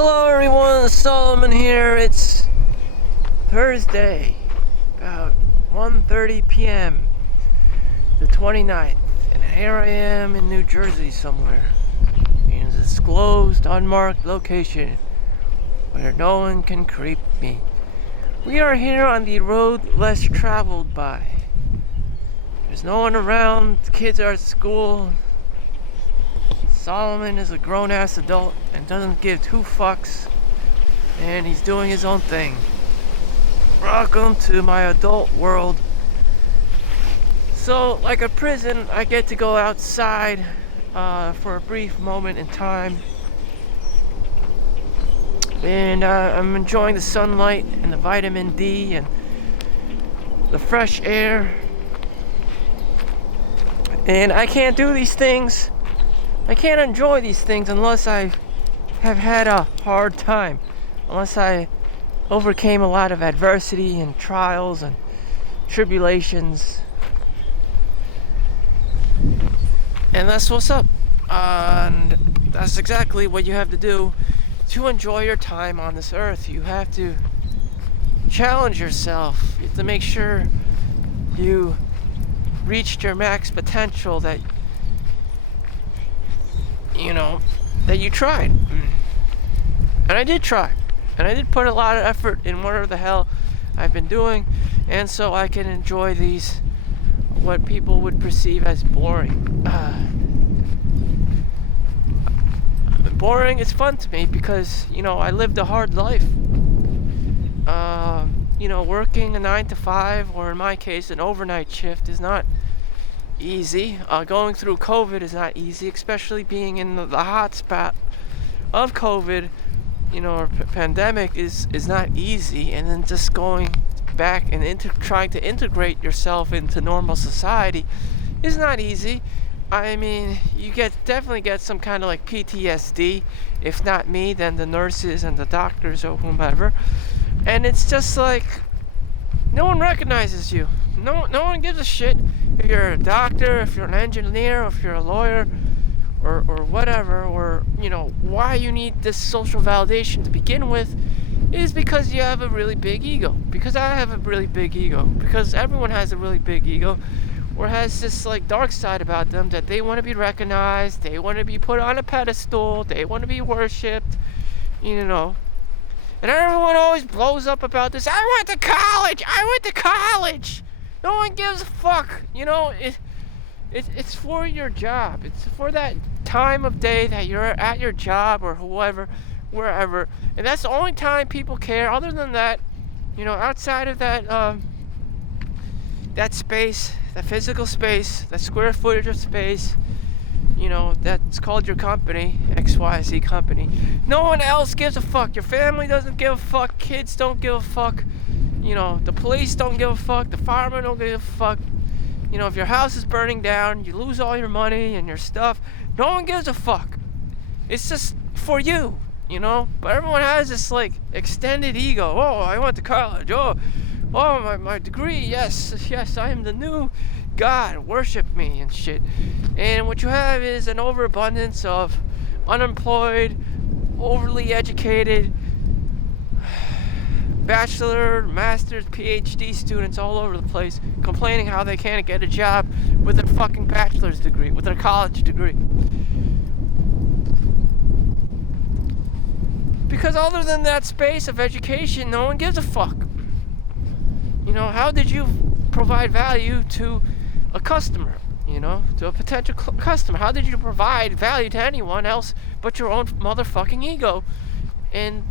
Hello everyone, Solomon here. It's Thursday, about 1:30 p.m., the 29th, and here I am in New Jersey somewhere, in a disclosed, unmarked location, where no one can creep me. We are here on the road less traveled by. There's no one around, the kids are at school. Solomon is a grown-ass adult and doesn't give two fucks, and he's doing his own thing. Welcome to my adult world. So, like a prison, I get to go outside for a brief moment in time, and I'm enjoying the sunlight and the vitamin D and the fresh air. And I can't do these things. I can't enjoy these things unless I have had a hard time, unless I overcame a lot of adversity and trials and tribulations. And that's what's up. And that's exactly what you have to do to enjoy your time on this earth. You have to challenge yourself. You have to make sure you reached your max potential, that you tried. And I did try. And I did put a lot of effort in whatever the hell I've been doing. And so I can enjoy these, what people would perceive as boring. Boring is fun to me because, I lived a hard life. Working a 9 to 5, or in my case, an overnight shift, is not easy. Going through COVID is not easy, especially being in the hot spot of COVID, or pandemic is not easy. And then just going back and trying to integrate yourself into normal society is not easy. I mean, you definitely get some kind of like PTSD. If not me, then the nurses and the doctors or whomever. And it's just like, no one recognizes you. No one gives a shit if you're a doctor, if you're an engineer, if you're a lawyer, or whatever, or why you need this social validation to begin with is because you have a really big ego. Because I have a really big ego. Because everyone has a really big ego, or has this like dark side about them, that they want to be recognized, they want to be put on a pedestal, they want to be worshipped, And everyone always blows up about this. I went to college. No one gives a fuck. It's for your job. It's for that time of day that you're at your job or wherever. And that's the only time people care. Other than that, outside of that space, that physical space, that square footage of space, that's called your company, XYZ company. No one else gives a fuck. Your family doesn't give a fuck. Kids don't give a fuck. The police don't give a fuck. The firemen don't give a fuck. If your house is burning down, you lose all your money and your stuff, no one gives a fuck. It's just for you, But everyone has this, like, extended ego. Oh, I went to college. Oh, my degree. Yes, I am the new God. Worship me and shit. And what you have is an overabundance of unemployed, overly educated, bachelor, master's, PhD students all over the place complaining how they can't get a job with their fucking bachelor's degree, with their college degree. Because other than that space of education, no one gives a fuck. How did you provide value to a customer, to a potential customer? How did you provide value to anyone else but your own motherfucking ego and,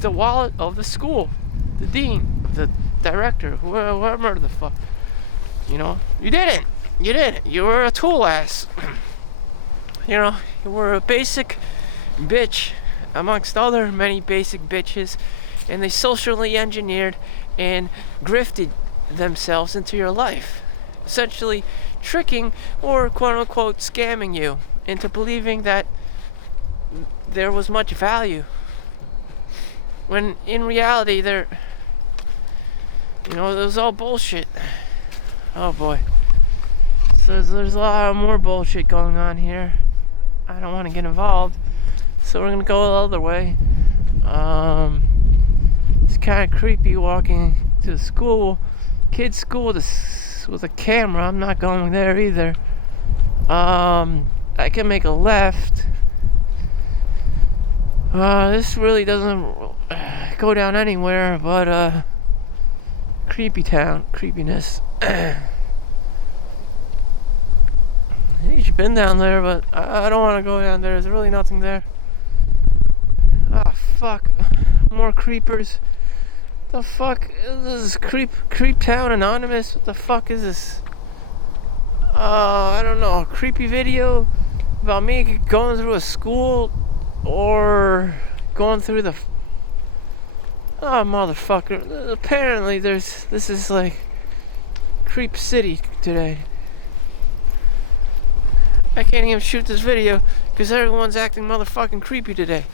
the wallet of the school, the dean, the director, whoever the fuck. You didn't. You were a tool ass. You were a basic bitch amongst other many basic bitches, and they socially engineered and grifted themselves into your life, essentially tricking or quote-unquote scamming you into believing that there was much value, when in reality it was all bullshit. Oh boy. So there's a lot more bullshit going on here. I don't want to get involved. so we're gonna go the other way. It's kind of creepy walking to the school, kids' school, with a camera. I'm not going there either. I can make a left. This really doesn't go down anywhere, but creepy town, creepiness. You've been down there, but I don't want to go down there. There's really nothing there. Ah, fuck. More creepers. The fuck is this? Creep Town Anonymous? What the fuck is this? I don't know. A creepy video about me going through a school or going through the... Oh, motherfucker. Apparently this is like Creep City today. I can't even shoot this video because everyone's acting motherfucking creepy today.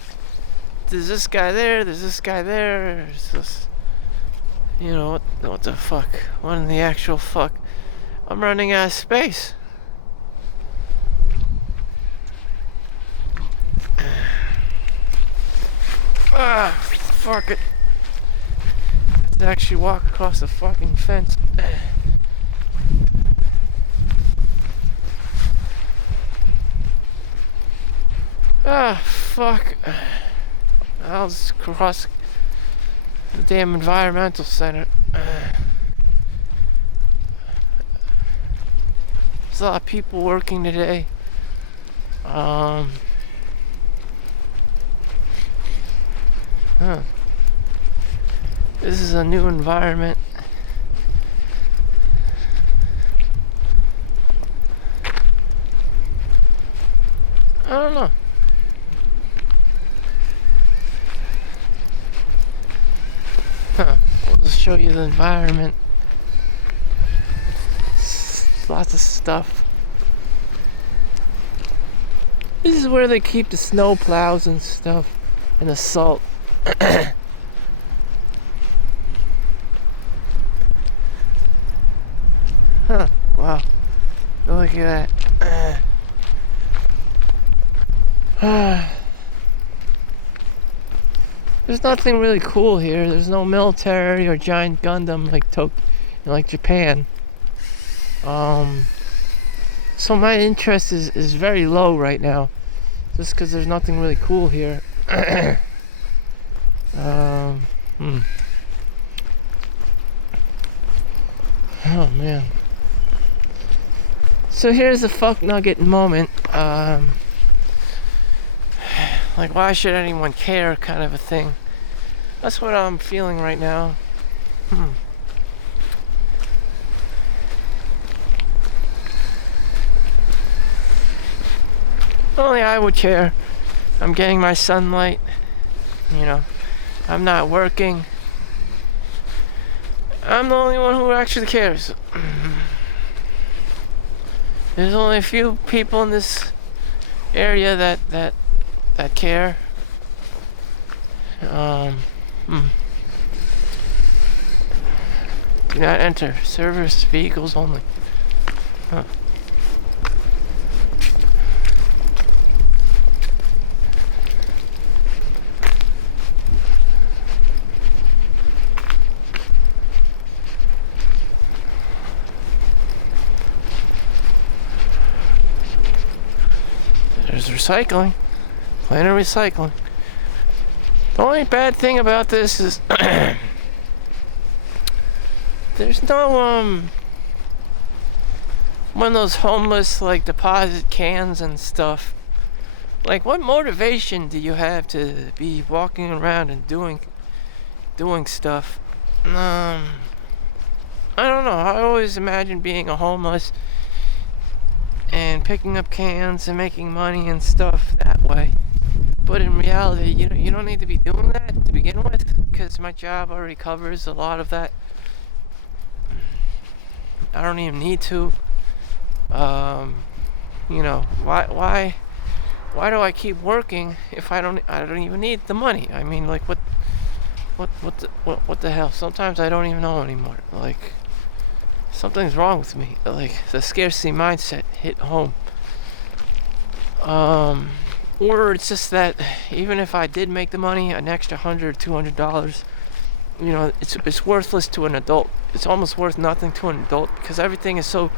There's this guy there, there's this guy there, there's this... You know, what the fuck? What in the actual fuck? I'm running out of space. Ah, fuck it. Let's actually walk across the fucking fence. Ah, fuck. I'll just cross the damn environmental center. There's a lot of people working today. This is a new environment. I don't know. I'll just show you the environment. Lots of stuff. This is where they keep the snow plows and stuff, and the salt. Huh, wow. Look at that. There's nothing really cool here. There's no military or giant Gundam like Japan. So my interest is very low right now, just because there's nothing really cool here. Oh man. So here's the fuck nugget moment. Like, why should anyone care kind of a thing. That's what I'm feeling right now. Only I would care. I'm getting my sunlight. You know, I'm not working. I'm the only one who actually cares. There's only a few people in this area that care. Do not enter. Service vehicles only. Huh. There's recycling. Plenty of recycling. The only bad thing about this is there's no one of those homeless like deposit cans and stuff. Like, what motivation do you have to be walking around and doing stuff? I don't know. I always imagine being a homeless and picking up cans and making money and stuff that way. But in reality, you don't need to be doing that to begin with, because my job already covers a lot of that. I don't even need to. Why do I keep working if I don't even need the money? I mean, like, what the hell? Sometimes I don't even know anymore. Like, something's wrong with me. Like, the scarcity mindset hit home. Or it's just that even if I did make the money, an extra $100, $200, it's worthless to an adult. It's almost worth nothing to an adult because everything is so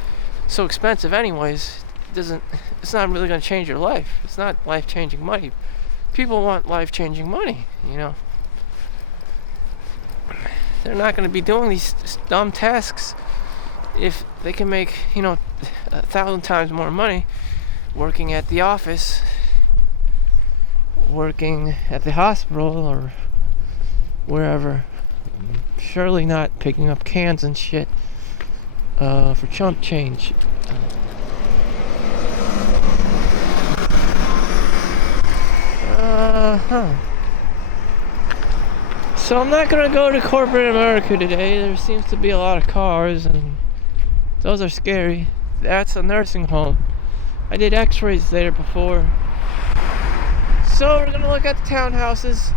expensive anyways. It's not really going to change your life. It's not life-changing money. People want life-changing money, They're not going to be doing these dumb tasks if they can make, 1,000 times more money working at the office, working at the hospital, or wherever. Surely not picking up cans and shit for chump change. So I'm not gonna go to corporate America today. There seems to be a lot of cars, and those are scary. That's a nursing home. I did x-rays there before. So we're gonna look at the townhouses.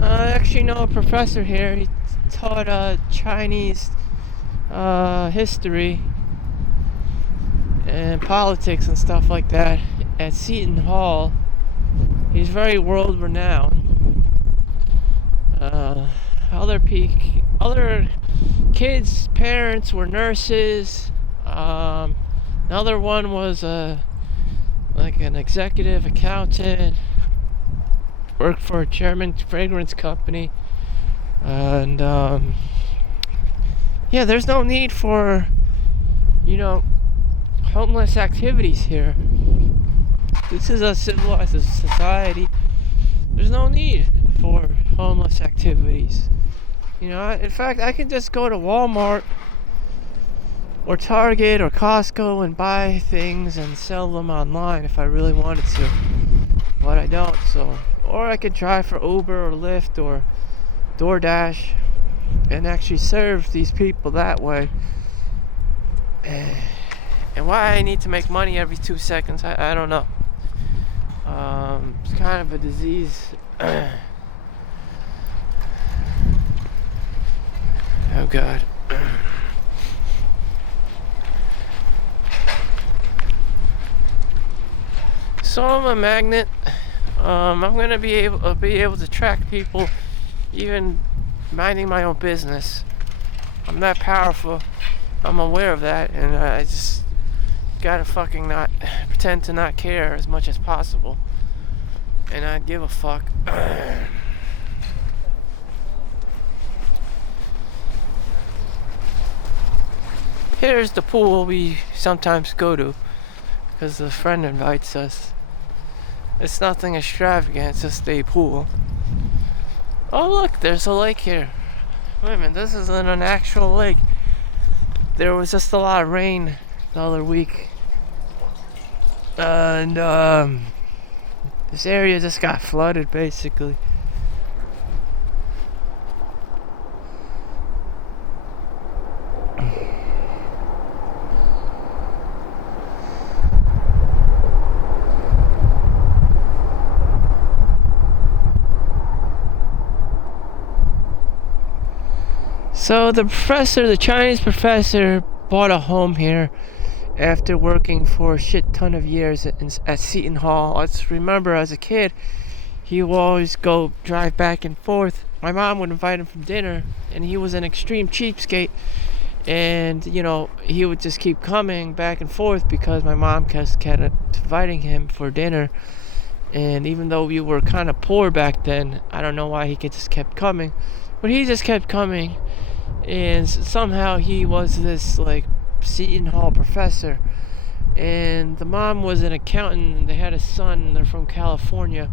I actually know a professor here. He taught Chinese history and politics and stuff like that at Seton Hall. He's very world renowned. Other kids' parents were nurses. Another one was like an executive accountant. Worked for a German fragrance company. And yeah, there's no need for, homeless activities here. This is a civilized society. There's no need for homeless activities. In fact, I can just go to Walmart or Target or Costco and buy things and sell them online if I really wanted to. But I don't, or I could try for Uber or Lyft or DoorDash and actually serve these people that way. And why I need to make money every 2 seconds, I don't know. It's kind of a disease. Oh God. So I'm a magnet. I'm gonna be able to track people, even minding my own business. I'm that powerful. I'm aware of that, and I just gotta fucking not pretend to not care as much as possible, and not give a fuck. Here's the pool we sometimes go to because a friend invites us. It's nothing extravagant, it's just a pool. Oh look, there's a lake here. Wait a minute, this isn't an actual lake. There was just a lot of rain the other week. And this area just got flooded basically. So the Chinese professor bought a home here after working for a shit ton of years at Seton Hall. I just remember as a kid, he would always go drive back and forth. My mom would invite him for dinner, and he was an extreme cheapskate. And, he would just keep coming back and forth because my mom kept inviting him for dinner. And even though we were kind of poor back then, I don't know why he just kept coming. But he just kept coming. And somehow he was this Seton Hall professor, and the mom was an accountant, and they had a son. They're from California.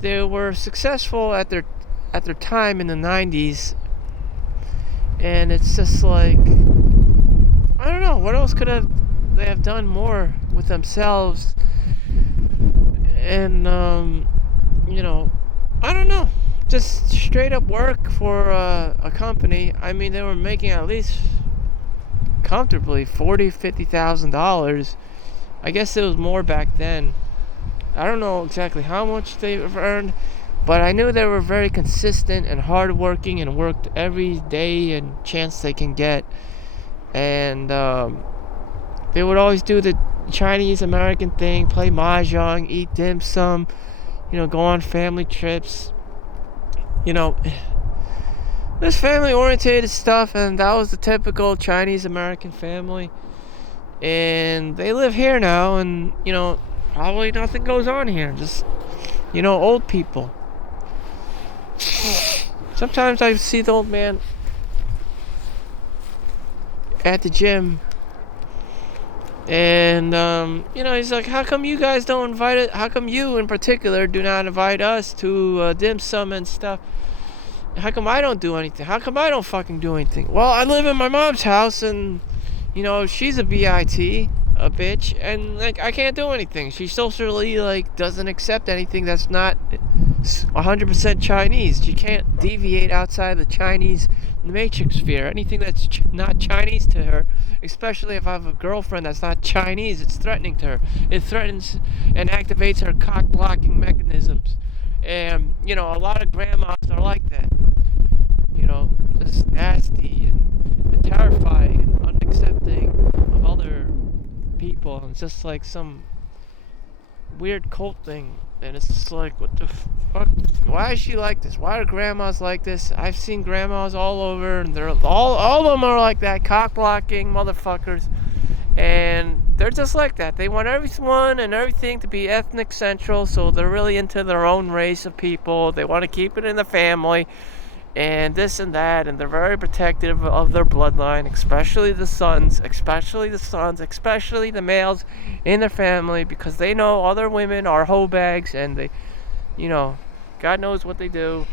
They were successful at their time in the 90s, and it's just I don't know what else could they have done more with themselves, and I don't know. Just straight up work for a company. I mean, they were making at least comfortably $40,000-$50,000. I guess it was more back then. I don't know exactly how much they've earned, But I knew they were very consistent and hardworking and worked every day and chance they can get. And they would always do the Chinese American thing, play mahjong, eat dim sum, go on family trips. This family oriented stuff, and that was the typical Chinese American family. And they live here now, and probably nothing goes on here. Just old people. Sometimes I see the old man at the gym, and he's like, how come you guys don't invite it? How come you in particular do not invite us to dim sum and stuff? How come I don't do anything? How come I don't fucking do anything? Well, I live in my mom's house, and she's a bitch, and I can't do anything. She socially doesn't accept anything that's not 100% Chinese. She can't deviate outside the Chinese matrix sphere. Anything that's not Chinese to her, especially if I have a girlfriend that's not Chinese, it's threatening to her. It threatens and activates her cock blocking mechanisms. And a lot of grandmas are like that. Just nasty and terrifying and unaccepting of other people. And it's just like some weird cult thing. And it's just like, what the fuck? Why is she like this? Why are grandmas like this? I've seen grandmas all over, and they're all of them are like that, cock blocking motherfuckers. And they're just like that. They want everyone and everything to be ethnic central, so they're really into their own race of people. They want to keep it in the family and this and that, and they're very protective of their bloodline, especially the sons, especially the males in their family, because they know other women are hoe bags, and they, God knows what they do,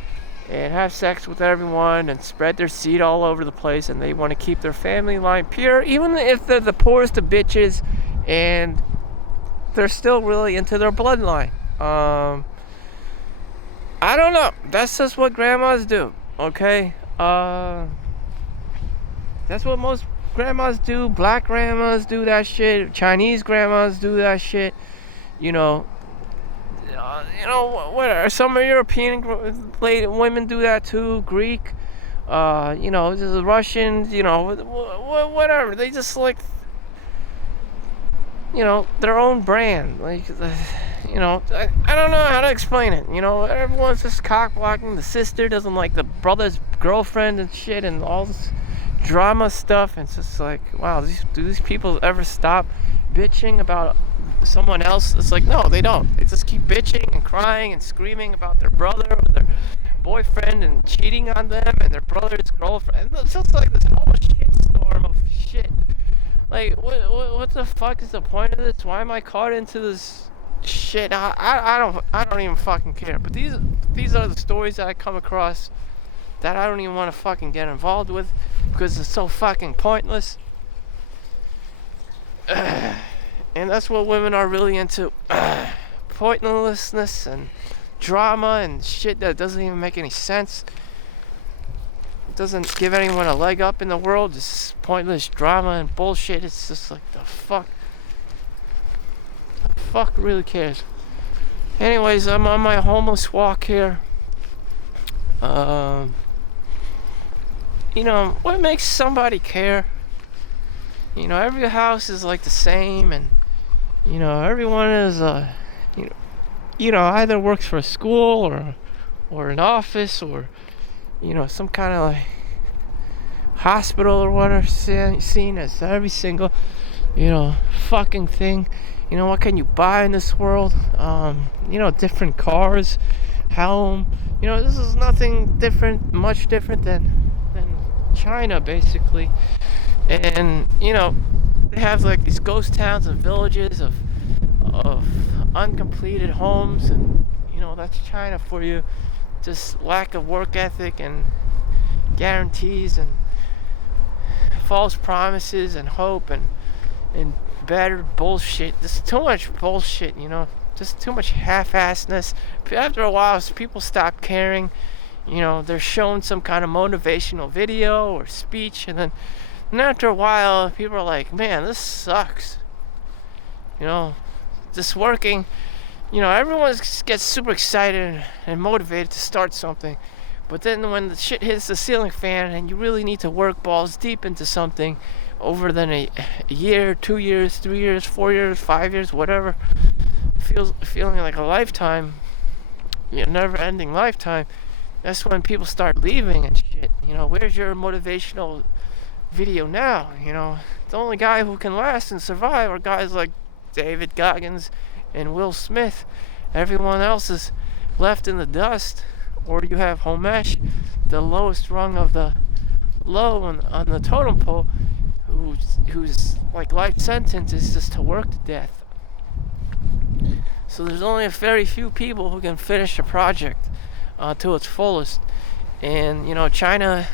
and have sex with everyone and spread their seed all over the place, and they want to keep their family line pure, even if they're the poorest of bitches, and they're still really into their bloodline. I don't know. That's just what grandmas do. Okay, that's what most grandmas do. Black grandmas do that shit. Chinese grandmas do that shit. Whatever. Some European women do that too. Greek, the Russians. Whatever. They just their own brand. I don't know how to explain it. Everyone's just cock blocking. The sister doesn't like the brother's girlfriend and shit, and all this drama stuff. And it's just like, wow, do these people ever stop bitching about someone else? It's like, no, they don't. They just keep bitching and crying and screaming about their brother or their boyfriend and cheating on them and their brother's girlfriend. It's just like this whole shitstorm of shit. Like, what the fuck is the point of this? Why am I caught into this shit? I don't even fucking care. But these are the stories that I come across that I don't even want to fucking get involved with, because it's so fucking pointless. And that's what women are really into. Pointlessness and drama and shit that doesn't even make any sense. It doesn't give anyone a leg up in the world. Just pointless drama and bullshit. It's just like, the fuck really cares? Anyways, I'm on my homeless walk here. What makes somebody care? Every house is like the same, and everyone is either works for a school or an office, or some kind of hospital or whatever, seen as every single fucking thing. What can you buy in this world? Different cars, home. This is nothing different, much different than China, basically. And they have these ghost towns and villages of uncompleted homes, and that's China for you. Just lack of work ethic and guarantees and false promises and hope and battered bullshit. There's too much bullshit, just too much half-assedness. After a while, people stop caring. They're shown some kind of motivational video or speech, and then after a while, people are like, man, this sucks. Just working everyone gets super excited and motivated to start something. But then when the shit hits the ceiling fan and you really need to work balls deep into something over than a year, 2 years, 3 years, 4 years, 5 years, whatever, feeling like a lifetime, never-ending lifetime, that's when people start leaving and shit. Where's your motivational video now? The only guy who can last and survive are guys like David Goggins and Will Smith. Everyone else is left in the dust. Or you have Homesh, the lowest rung of the low on the totem pole, whose like life sentence is just to work to death. So there's only a very few people who can finish a project to its fullest, and China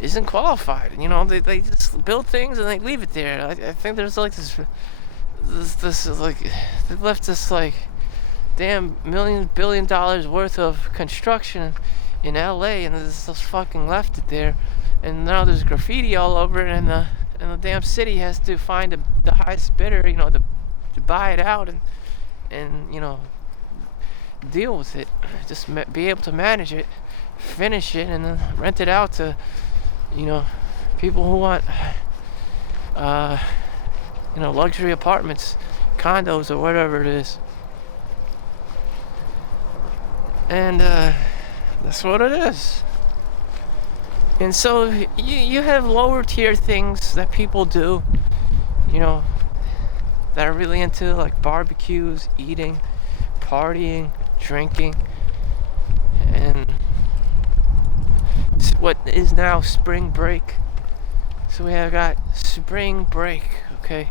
isn't qualified. They just build things and they leave it there. I think there's like this like they left this like damn billion dollars worth of construction in LA, and this just fucking left it there, and now there's graffiti all over it, and the damn city has to find the highest bidder, to buy it out and deal with it, just be able to manage it, finish it, and then rent it out to people who want luxury apartments, condos, or whatever it is. And that's what it is. And so you have lower tier things that people do, that are really into, like barbecues, eating, partying, drinking, and what is now spring break. So we have got spring break, okay?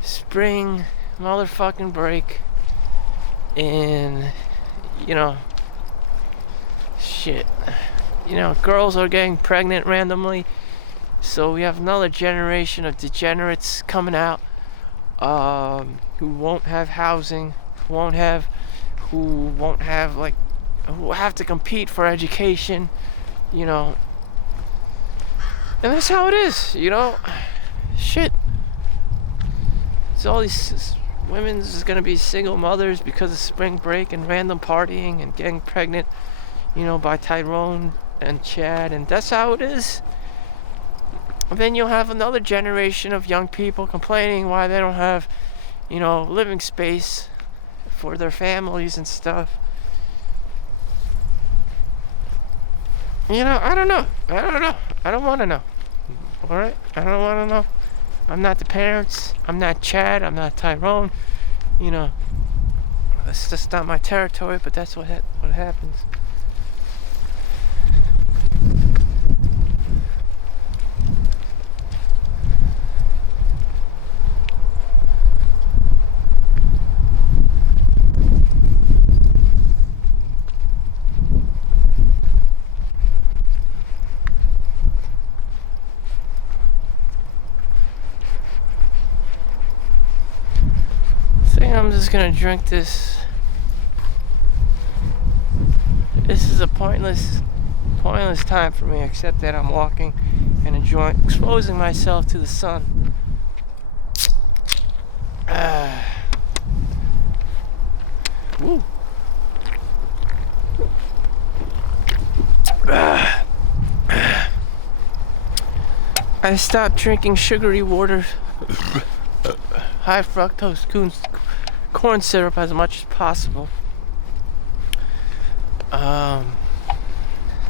Spring motherfucking break. And shit, girls are getting pregnant randomly, so we have another generation of degenerates coming out, who won't have housing, who have to compete for education, and that's how it is, shit. So all these women's is gonna be single mothers because of spring break and random partying and getting pregnant, by Tyrone and Chad, and that's how it is. And then you'll have another generation of young people complaining why they don't have, living space for their families and stuff. I don't know. I don't want to know. All right, I don't want to know. I'm not the parents. I'm not Chad. I'm not Tyrone. That's just not my territory. But that's what happens. I'm just gonna drink this. This is a pointless time for me, except that I'm walking and exposing myself to the sun. Woo. I stopped drinking sugary water, high fructose corn syrup as much as possible.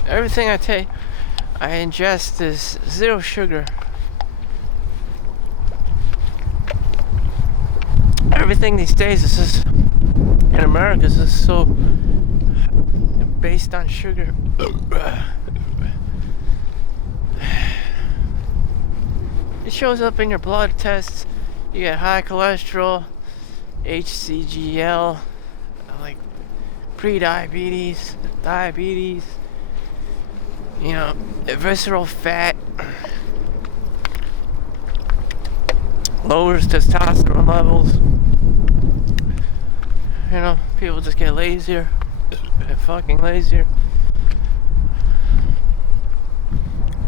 Everything I ingest is zero sugar. Everything these days is just, in America, is just so based on sugar. It shows up in your blood tests. You get high cholesterol, HCGL, like pre-diabetes, diabetes, visceral fat, lowers testosterone levels. People just get lazier and fucking lazier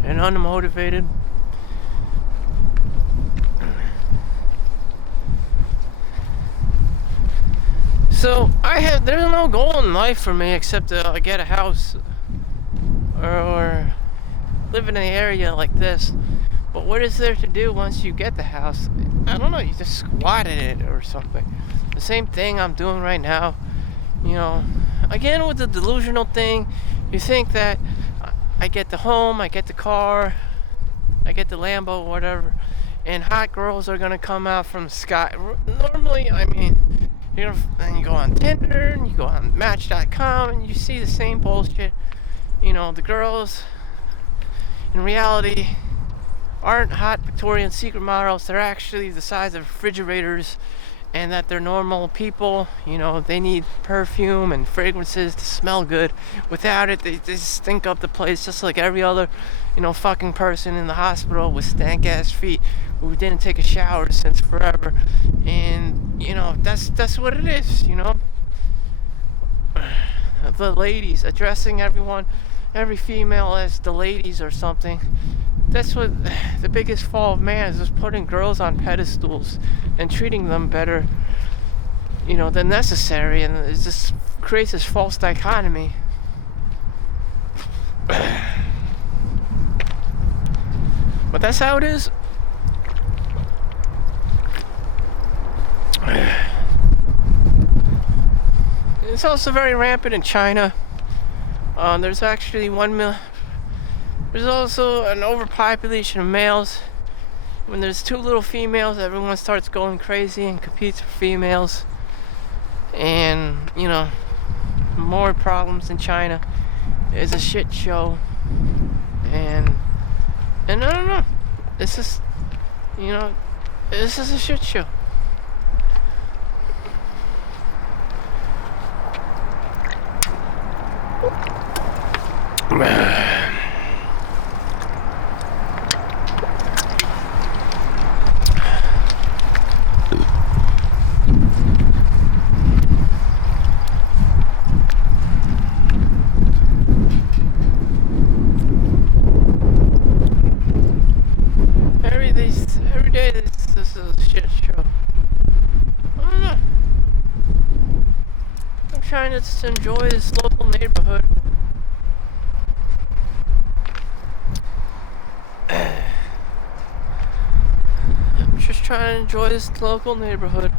and unmotivated. So there's no goal in life for me except to get a house or live in an area like this. But what is there to do once you get the house? I don't know, you just squat in it or something. The same thing I'm doing right now. Again with the delusional thing, you think that I get the home, I get the car, I get the Lambo, whatever, and hot girls are gonna come out from the sky. Normally, and you go on Tinder and you go on Match.com and you see the same bullshit. The girls in reality aren't hot Victorian Secret models. They're actually the size of refrigerators, and that they're normal people. They need perfume and fragrances to smell good. Without it, they just stink up the place just like every other, fucking person in the hospital with stank ass feet who didn't take a shower since forever. And, that's what it is, The ladies, addressing every female as the ladies or something. That's what the biggest fall of man is, just putting girls on pedestals and treating them better, than necessary, and it just creates this false dichotomy. But that's how it is. It's also very rampant in China. There's actually there's also an overpopulation of males. When there's too little females, everyone starts going crazy and competes for females. And, more problems in China. It's a shit show. And I don't know. This is a shit show. Every day this is a shit show. I don't know. I'm trying to just enjoy this local neighborhood. I'm just trying to enjoy this local neighborhood.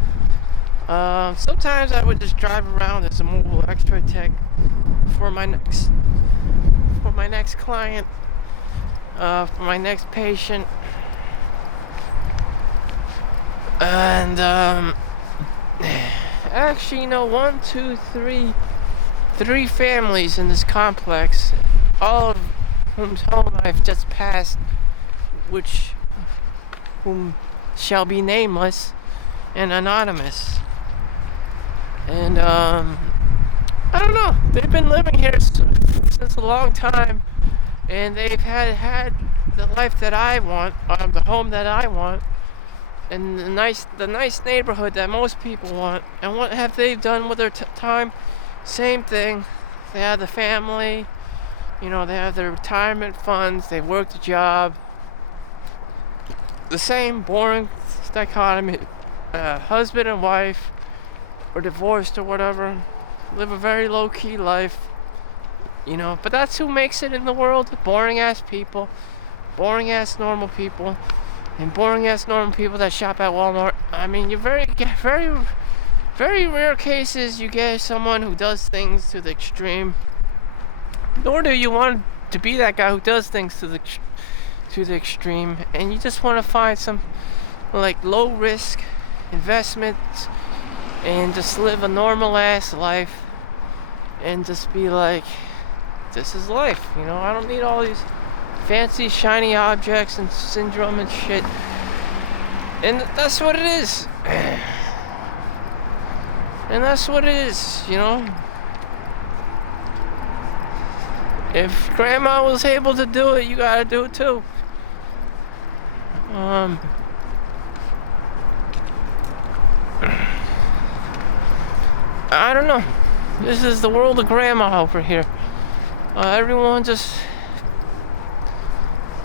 Sometimes I would just drive around as a mobile X-ray tech for my next client, for my next patient. And actually, three families in this complex, all of whose home I've just passed, whom shall be nameless and anonymous. And I don't know, they've been living here since a long time, and they've had the life that I want, the home that I want, and the nice neighborhood that most people want. And what have they done with their time? Same thing. They have the family, they have their retirement funds, they work the job. The same boring dichotomy. Husband and wife, or divorced or whatever, live a very low-key life. But that's who makes it in the world. Boring ass people, boring ass normal people. And boring ass normal people that shop at Walmart. I mean, you very rare cases you get someone who does things to the extreme. Nor do you want to be that guy who does things to the extreme. And you just want to find some low risk investments and just live a normal ass life and just be like, this is life. I don't need all these fancy shiny objects and syndrome and shit. And that's what it is. And that's what it is, If grandma was able to do it, you gotta do it too. I don't know. This is the world of grandma over here. Everyone just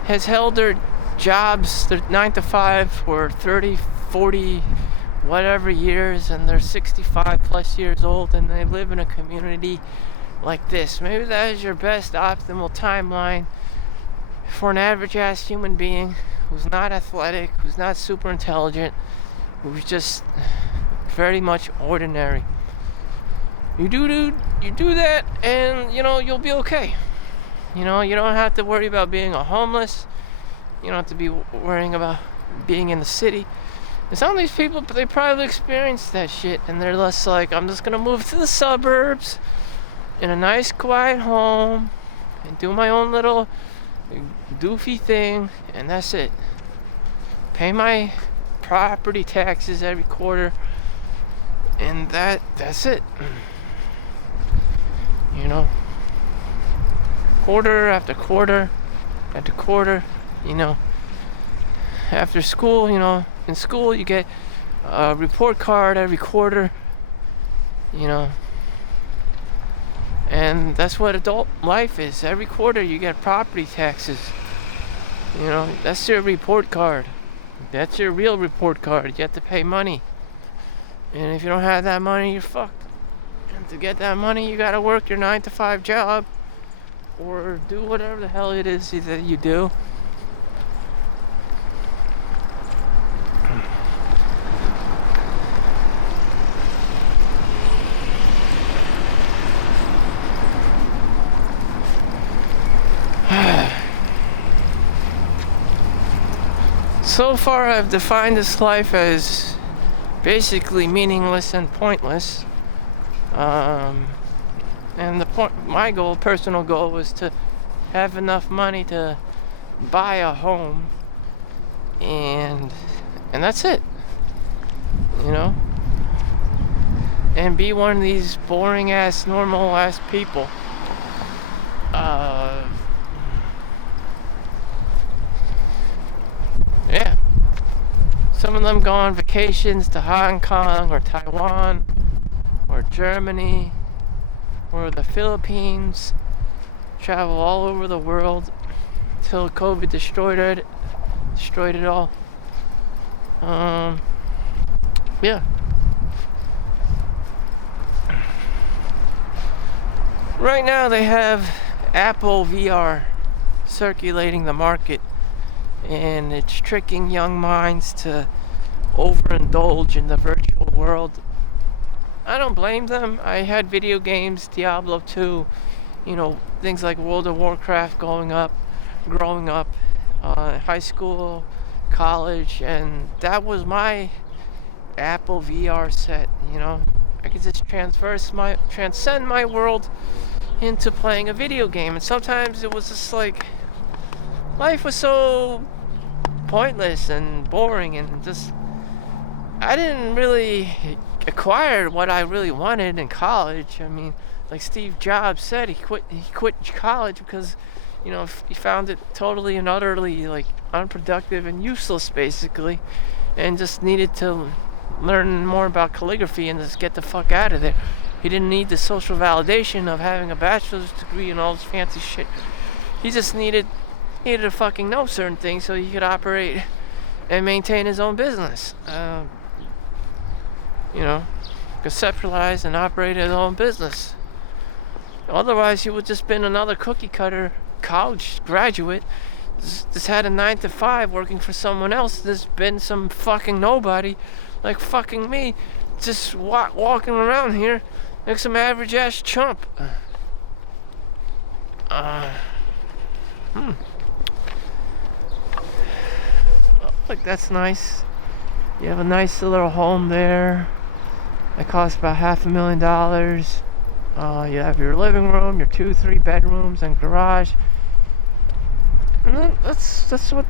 has held their jobs, their 9 to 5 for 30, 40, whatever years, and they're 65 plus years old, and they live in a community like this. Maybe that is your best optimal timeline for an average ass human being who's not athletic, who's not super intelligent, who's just very much ordinary. You do that, and you'll be okay. You don't have to worry about being a homeless. You don't have to be worrying about being in the city. And some of these people, they probably experienced that shit, and they're less like, I'm just gonna move to the suburbs in a nice quiet home and do my own little doofy thing, and that's it. Pay my property taxes every quarter, and that's it. Quarter after quarter after quarter. After school, in school you get a report card every quarter, and that's what adult life is. Every quarter you get property taxes. That's your report card. That's your real report card. You have to pay money, and if you don't have that money, you're fucked. And to get that money, you gotta work your 9-to-5 job or do whatever the hell it is that you do. So far, I've defined this life as basically meaningless and pointless. And my personal goal, was to have enough money to buy a home, and that's it. And be one of these boring ass, normal ass people. Yeah. Some of them go on vacations to Hong Kong or Taiwan or Germany or the Philippines. Travel all over the world till COVID destroyed it all. Yeah. Right now they have Apple VR circulating the market, and it's tricking young minds to overindulge in the virtual world. I don't blame them. I had video games, Diablo 2, things like World of Warcraft growing up, high school, college, and that was my Apple VR set. I could just transcend my world into playing a video game, and sometimes it was just like life was so pointless and boring, and just I didn't really acquire what I really wanted in college. I mean, like Steve Jobs said, he quit college because he found it totally and utterly unproductive and useless, basically, and just needed to learn more about calligraphy and just get the fuck out of there. He didn't need the social validation of having a bachelor's degree and all this fancy shit. He just needed to fucking know certain things so he could operate and maintain his own business. Conceptualize and operate his own business. Otherwise, he would just been another cookie cutter college graduate. Just had a 9-to-5 working for someone else. Just been some fucking nobody, like fucking me, just walking around here like some average ass chump. Look, that's nice. You have a nice little home there. It costs about $500,000. You have your living room, your 2-3 bedrooms, and garage. And that's what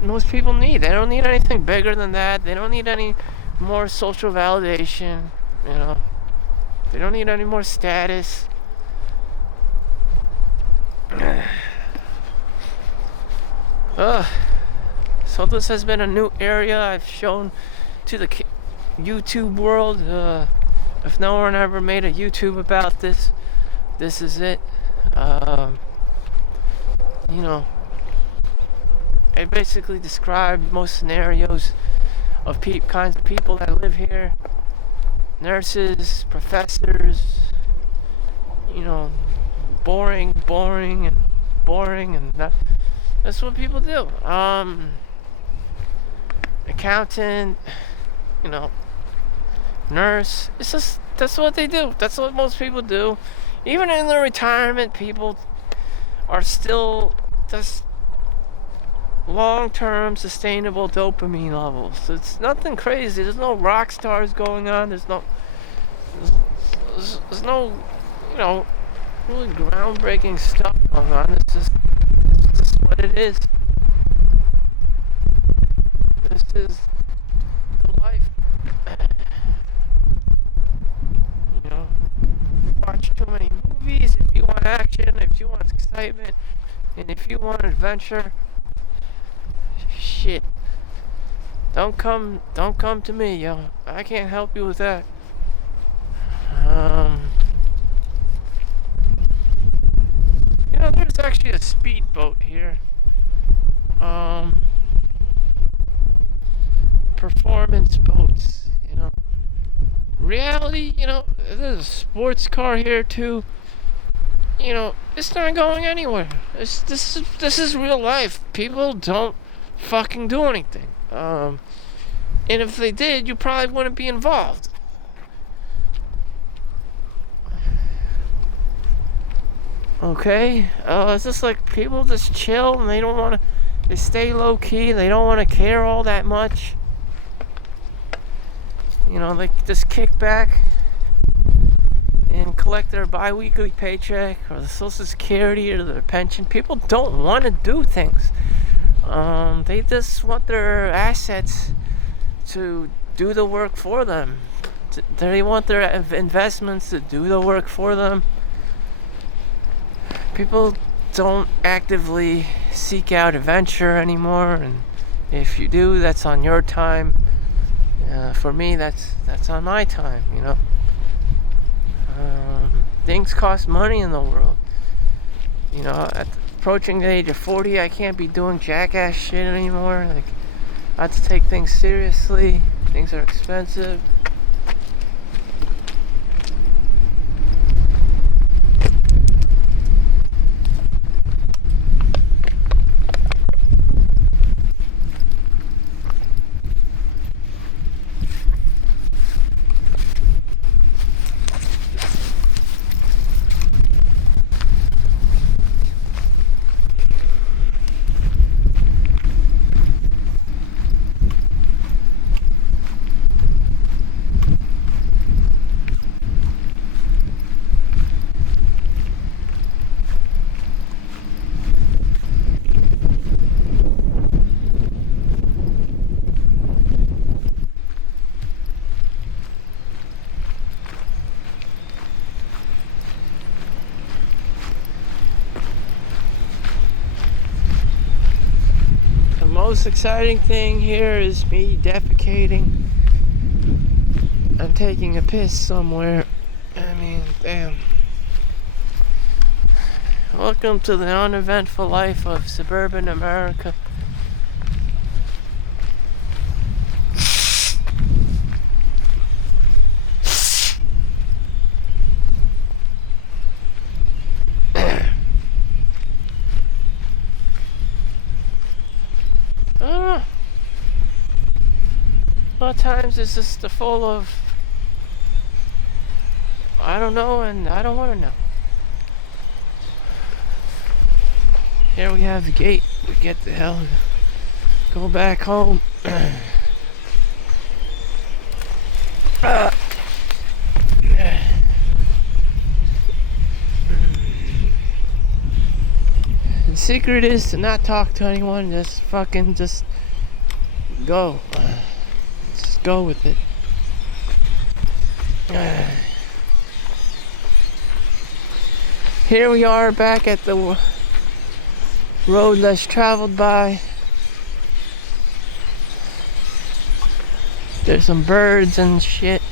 most people need. They don't need anything bigger than that. They don't need any more social validation. They don't need any more status. So this has been a new area I've shown to the YouTube world. If no one ever made a YouTube about this is it. I basically described most scenarios of kinds of people that live here. Nurses, professors, boring, and that's what people do. Accountant, nurse. It's just, that's what they do. That's what most people do. Even in their retirement, people are still just long-term sustainable dopamine levels. It's nothing crazy. There's no rock stars going on. There's no really groundbreaking stuff going on. It's just what it is. This is the life. Watch too many movies. If you want action, if you want excitement, and if you want adventure, shit, don't come to me, yo. I can't help you with that. There's actually a speedboat here. Performance boats, reality, there's a sports car here too. It's not going anywhere. This is real life. People don't fucking do anything. And if they did, you probably wouldn't be involved. Okay? It's just like people just chill and they stay low key. They don't want to care all that much. They just kick back and collect their bi-weekly paycheck or the Social Security or their pension. People don't want to do things. They just want their assets to do the work for them. They want their investments to do the work for them. People don't actively seek out adventure anymore, and if you do, that's on your time. For me, that's on my time. Things cost money in the world. Approaching the age of 40, I can't be doing jackass shit anymore. Like, I have to take things seriously. Things are expensive. Most exciting thing here is me defecating and taking a piss somewhere. I mean, damn. Welcome to the uneventful life of suburban America. A lot of times it's just full of I don't know and I don't want to know. Here we have the gate. We get the hell go back home. The secret is to not talk to anyone. Just go. Just go with it. Here we are back at the road less traveled by. There's some birds and shit.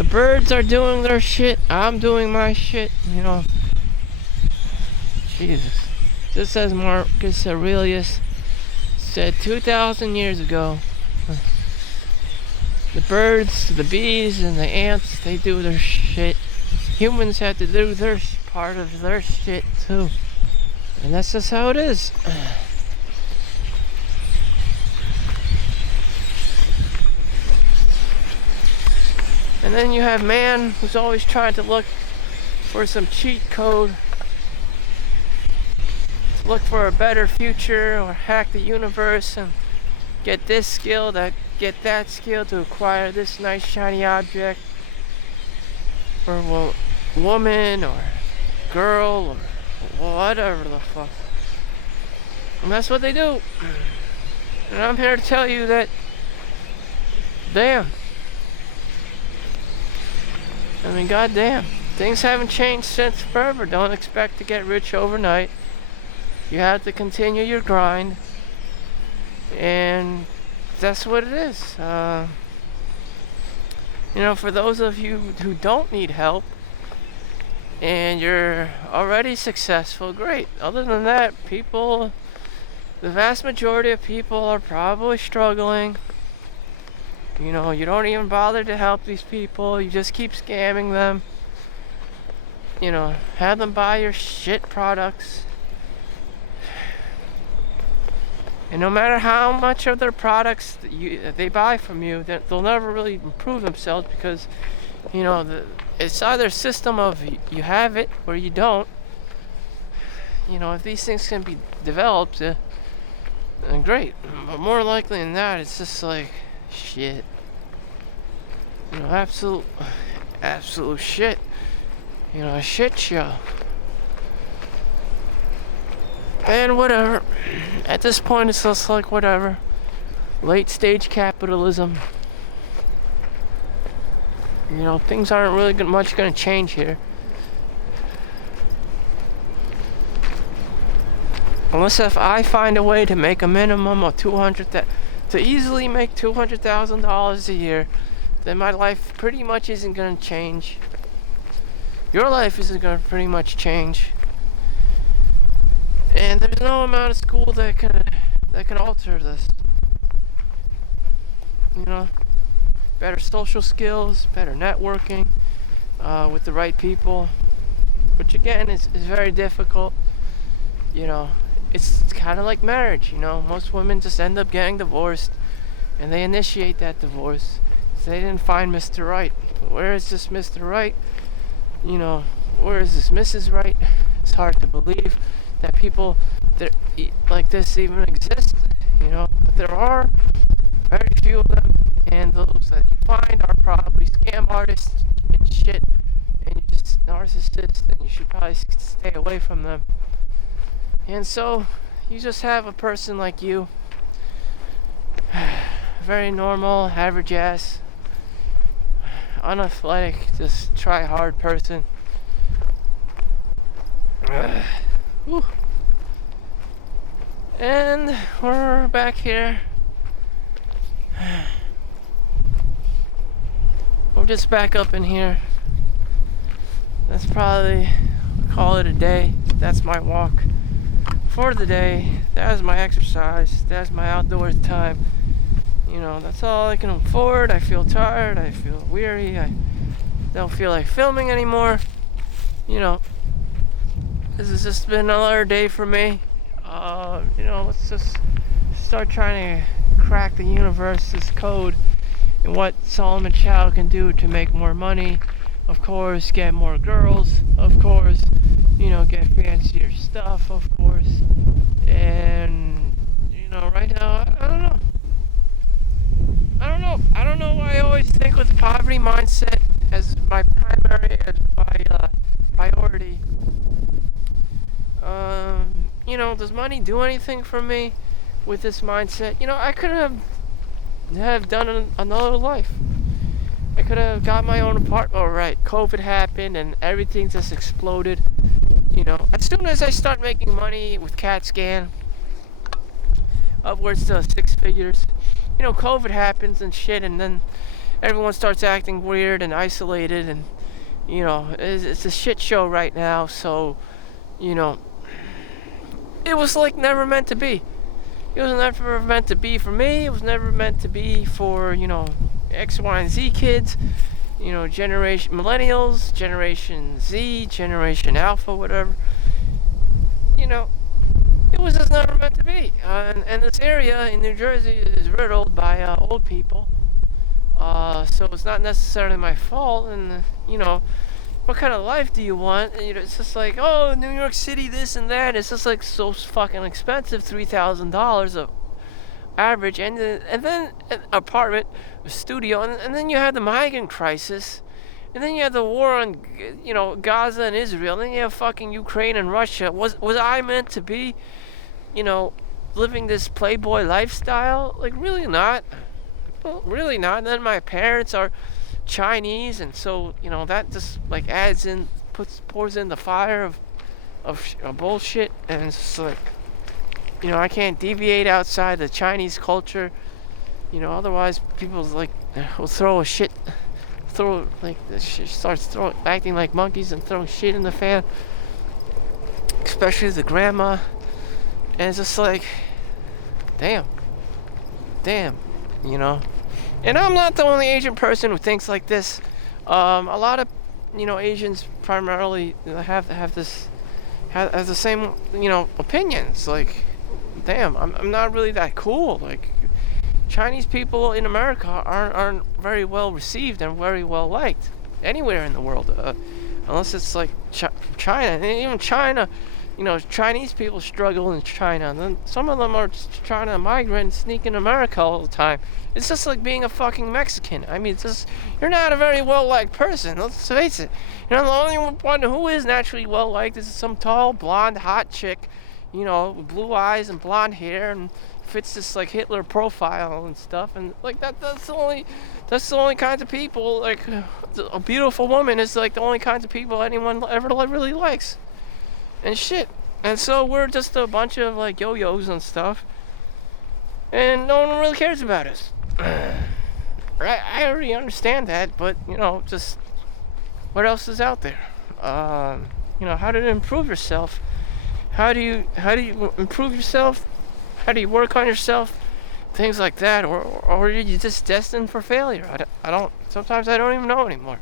The birds are doing their shit. I'm doing my shit. Jesus. Just as Marcus Aurelius said 2,000 years ago, the birds, the bees, and the ants, they do their shit. Humans have to do their part of their shit too. And that's just how it is. And then you have man, who's always trying to look for some cheat code, to look for a better future, or hack the universe and get this skill, get that skill to acquire this nice shiny object, or woman, or girl, or whatever the fuck. And that's what they do. And I'm here to tell you that, damn. I mean, goddamn. Things haven't changed since forever. Don't expect to get rich overnight. You have to continue your grind. And that's what it is. For those of you who don't need help and you're already successful, great. Other than that, the vast majority of people are probably struggling. You don't even bother to help these people. You just keep scamming them. Have them buy your shit products. And no matter how much of their products they buy from you, they'll never really improve themselves because, it's either a system of you have it or you don't. If these things can be developed, then great. But more likely than that, it's just like shit. Absolute shit. A shit show. And whatever. At this point, it's just like whatever. Late stage capitalism. Things aren't really much going to change here. Unless if I find a way to make a minimum of to easily make $200,000 a year, then my life pretty much isn't going to change. Your life isn't going to pretty much change. And there's no amount of school that can alter this. Better social skills, better networking with the right people, which again is very difficult. It's kind of like marriage. Most women just end up getting divorced, and they initiate that divorce. So they didn't find Mr. Right. But where is this Mr. Right? Where is this Mrs. Right? It's hard to believe that people like this even exist, but there are very few of them, and those that you find are probably scam artists and shit, and you're just narcissists, and you should probably stay away from them. And so you just have a person like you, very normal, average ass, unathletic, just try hard person. And we're back here. We're just back up in here. That's probably, call it a day. That's my walk for the day. That's my exercise. That's my outdoors time. That's all I can afford. I feel tired. I feel weary. I don't feel like filming anymore. This has just been another day for me. Let's just start trying to crack the universe's code and what Solomon Chau can do to make more money. Of course, get more girls. Of course, get fancier stuff. Of course, and right now, I don't know. I don't know why I always think with poverty mindset as my priority. Does money do anything for me with this mindset? I could have done another life. I could have got my own apartment. Alright, COVID happened and everything just exploded. As soon as I start making money with CAT scan, upwards to 6 figures, COVID happens and shit, and then everyone starts acting weird and isolated, and it's a shit show right now. So it was like never meant to be. It was never meant to be for me. It was never meant to be for X, Y, and Z kids. Generation millennials, Generation Z, Generation Alpha, whatever. It was just never meant to be. And this area in New Jersey is riddled by old people. So it's not necessarily my fault. And what kind of life do you want? It's just like, oh, New York City, this and that. It's just like so fucking expensive, $3,000 of average, and then an apartment, a studio, and then you have the migrant crisis, and then you have the war on Gaza and Israel, and then you have fucking Ukraine and Russia. Was I meant to be living this playboy lifestyle? Like, really not. Well, really not. And then my parents are Chinese, and so that just like pours in the fire of bullshit, and it's just like I can't deviate outside the Chinese culture, otherwise people like will starts acting like monkeys and throwing shit in the fan, especially the grandma. And it's just like, damn, And I'm not the only Asian person who thinks like this. A lot of, Asians primarily have the same, opinions. Like, damn, I'm not really that cool. Like, Chinese people in America aren't very well received and very well liked anywhere in the world, unless it's like China. And even China, Chinese people struggle in China, and then some of them are just trying to migrate and sneak in America all the time. It's just like being a fucking Mexican. I mean, you're not a very well-liked person, let's face it. The only one who is naturally well-liked is some tall, blonde, hot chick, with blue eyes and blonde hair, and fits this like Hitler profile and stuff, and like that's the only kinds of people. Like, a beautiful woman is like the only kinds of people anyone ever really likes. And shit. And so we're just a bunch of like yo-yos and stuff, and no one really cares about us. Right? I already understand that, but just what else is out there? How to improve yourself? How do you improve yourself? How do you work on yourself? Things like that, or are you just destined for failure? Sometimes I don't even know anymore.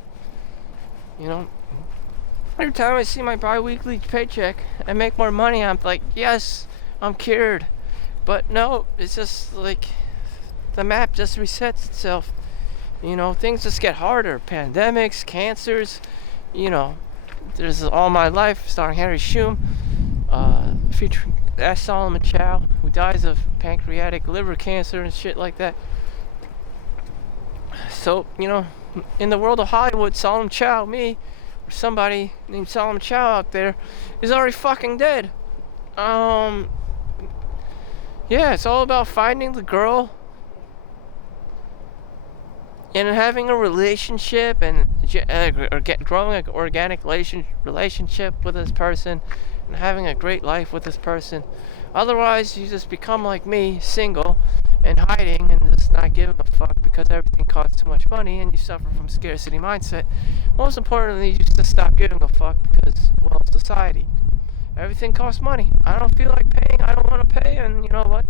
Every time I see my bi-weekly paycheck and make more money, I'm like, yes, I'm cured. But no, it's just like the map just resets itself. Things just get harder. Pandemics, cancers, there's All My Life starring Harry Shum, featuring Solomon Chau, who dies of pancreatic liver cancer and shit like that. So, in the world of Hollywood, Solomon Chau, me, somebody named Solomon Chau out there is already fucking dead. Yeah, it's all about finding the girl and having a relationship and growing an organic relationship with this person and having a great life with this person. Otherwise, you just become like me, single and hiding and just not giving a fuck because everything costs too much money, and you suffer from scarcity mindset. Most importantly, you just stop giving a fuck because, well, society. Everything costs money. I don't feel like paying. I don't want to pay, and you know what?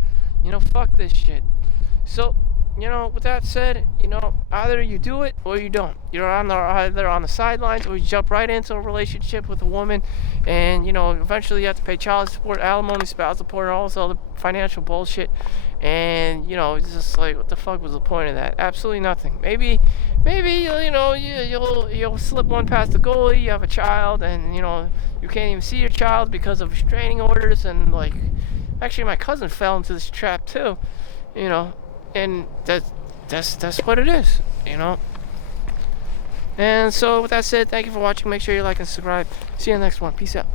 Fuck this shit. So, with that said, either you do it or you don't. You're either on the sidelines or you jump right into a relationship with a woman, and eventually you have to pay child support, alimony, spousal support, all this other financial bullshit. And it's just like, what the fuck was the point of that? Absolutely nothing. Maybe you'll slip one past the goalie. You have a child, and you can't even see your child because of restraining orders. And like, actually, my cousin fell into this trap too. And that's what it is, And so with that said, thank you for watching. Make sure you like and subscribe. See you in the next one. Peace out.